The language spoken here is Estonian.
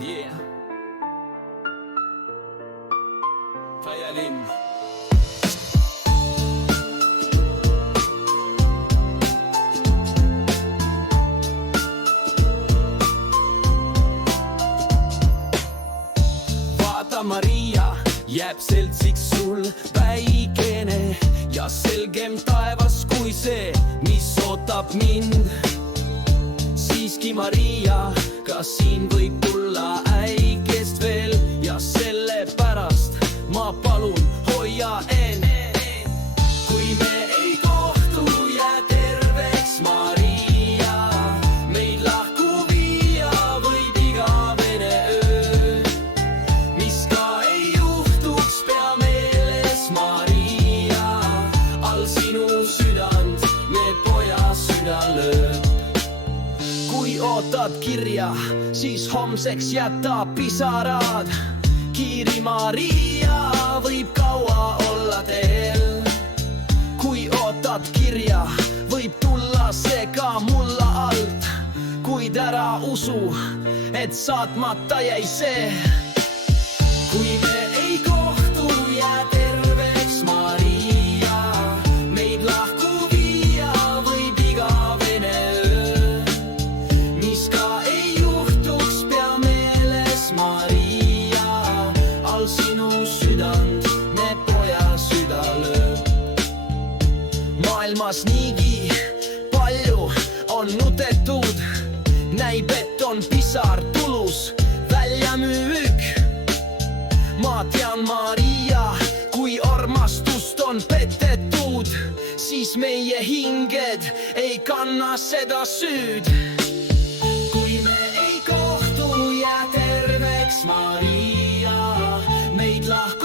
Yeah. Violin. Vaata, Maria jääb seltsiks sul väikene ja selgem taevas kui see, mis ootab mind. Siiski, Maria, kas siin võib tulla äikest veel ja sellepärast ma palun, hoia end. Kui me ei kohtu, jää terveks, Maria, meid lahku viia võib igavene öö. Mis ka ei juhtuks, pea meeles, Maria, all sinu südant me poja süda lööb. Kui ootad kirja, siis homseks jäta pisarad. Kiiri, Maria, võib kaua olla teel. Kui ootad kirja, võib tulla see ka mulla alt. Kuid ära usu, et saatmata jäi see. Kui me ei kohtu, jää terveks, Maria, meid lahku viia võib igavene öö. Mis ka ei juhtuks, pea meeles, Maria, all sinu südant me poja süda lööb. Maailmas niigi palju on nutetud, näib, et on pisar tulus väljamüük. Ma tean, Maria, kui armastust on petetud, siis meie hinged ei kanna seda süüd. Kui me ei kohtu, jää terveks, Maria, meid lahku